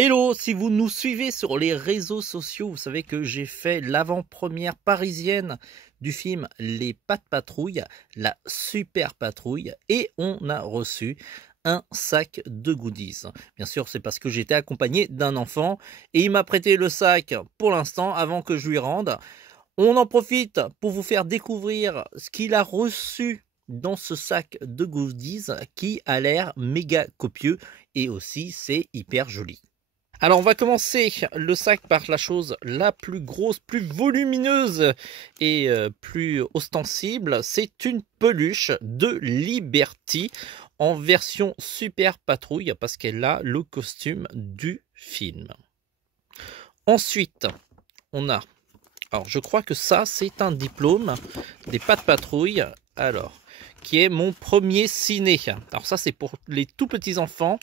Hello, si vous nous suivez sur les réseaux sociaux, vous savez que j'ai fait l'avant-première parisienne du film Les Pattes Patrouilles, la super patrouille, et on a reçu un sac de goodies. Bien sûr, c'est parce que j'étais accompagné d'un enfant et il m'a prêté le sac pour l'instant avant que je lui rende. On en profite pour vous faire découvrir ce qu'il a reçu dans ce sac de goodies qui a l'air méga copieux et aussi c'est hyper joli. Alors on va commencer le sac par la chose la plus grosse, plus volumineuse et plus ostensible. C'est une peluche de Liberty en version super patrouille parce qu'elle a le costume du film. Ensuite, on a, alors je crois que ça c'est un diplôme des Pattes Patrouilles, alors qui est mon premier ciné. Alors ça c'est pour les tout petits enfants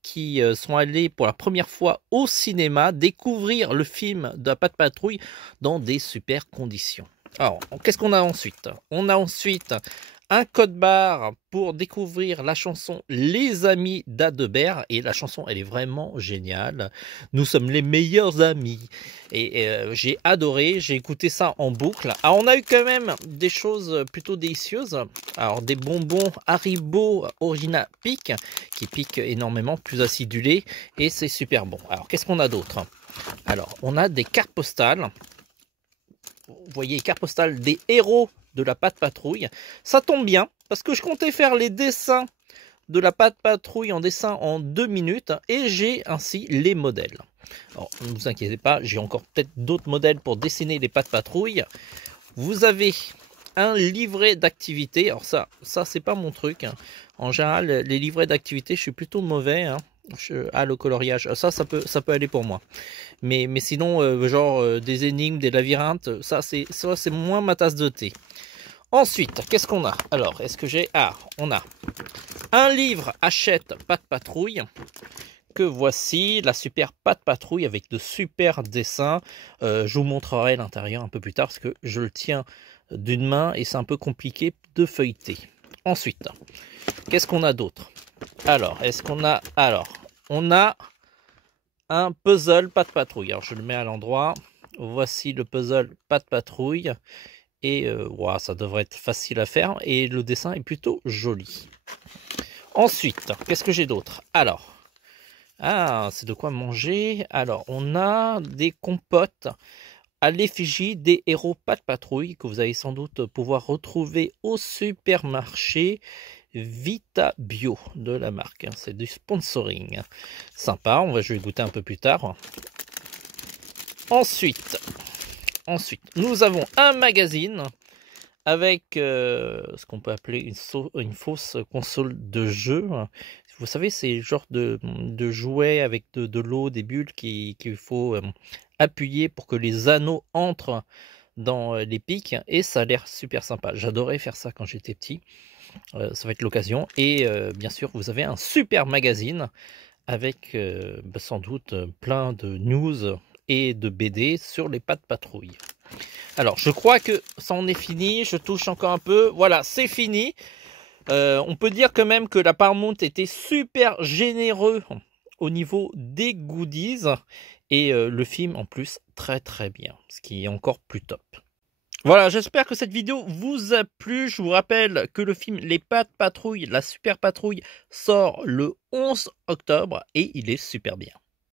qui sont allés pour la première fois au cinéma découvrir le film de la Patte Patrouille dans des super conditions. Alors, qu'est-ce qu'on a ensuite? On a ensuite un code barre pour découvrir la chanson Les Amis d'Adebert. Et la chanson, elle est vraiment géniale. Nous sommes les meilleurs amis. Et j'ai adoré, j'ai écouté ça en boucle. Alors, on a eu quand même des choses plutôt délicieuses. Alors, des bonbons Haribo Original Peak, qui piquent énormément, plus acidulés. Et c'est super bon. Alors, qu'est-ce qu'on a d'autre? Alors, on a des cartes postales. Vous voyez, cartes postales des héros de la Patte Patrouille. Ça tombe bien, parce que je comptais faire les dessins de la Patte Patrouille en dessin en 2 minutes, et j'ai ainsi les modèles. Alors, ne vous inquiétez pas, j'ai encore peut-être d'autres modèles pour dessiner les Patte Patrouille. Vous avez un livret d'activité. Alors ça c'est pas mon truc. En général, les livrets d'activité, je suis plutôt mauvais. Le coloriage, ça peut aller pour moi. Mais sinon, genre des énigmes, des labyrinthes, ça c'est moins ma tasse de thé. Ensuite, qu'est-ce qu'on a? Alors, est-ce que j'ai... Ah, on a un livre Hachette Patte Patrouille, que voici, la super Patte Patrouille avec de super dessins. Je vous montrerai l'intérieur un peu plus tard parce que je le tiens d'une main et c'est un peu compliqué de feuilleter. Ensuite, qu'est-ce qu'on a d'autre? Alors, est-ce qu'on a... Alors, on a un puzzle Patte Patrouille. Alors, je le mets à l'endroit. Voici le puzzle Patte Patrouille. Et wow, ça devrait être facile à faire. Et le dessin est plutôt joli. Ensuite, qu'est-ce que j'ai d'autre? Alors, c'est de quoi manger. Alors, on a des compotes à l'effigie des héros Patte Patrouille que vous allez sans doute pouvoir retrouver au supermarché Vita Bio de la marque. C'est du sponsoring. Sympa, je vais goûter un peu plus tard. Ensuite, nous avons un magazine avec ce qu'on peut appeler une fausse console de jeu. Vous savez, c'est le genre de jouets avec de l'eau, des bulles qu'il faut appuyer pour que les anneaux entrent dans les pics. Et ça a l'air super sympa. J'adorais faire ça quand j'étais petit. Ça va être l'occasion. Et bien sûr, vous avez un super magazine avec sans doute plein de news et de BD sur les Pattes Patrouille. Alors, je crois que ça en est fini. Je touche encore un peu. Voilà, c'est fini. On peut dire quand même que la Paramount était super généreux au niveau des goodies. Et le film, en plus, très très bien. Ce qui est encore plus top. Voilà, j'espère que cette vidéo vous a plu. Je vous rappelle que le film Les Pattes Patrouilles, la super patrouille, sort le 11 octobre. Et il est super bien.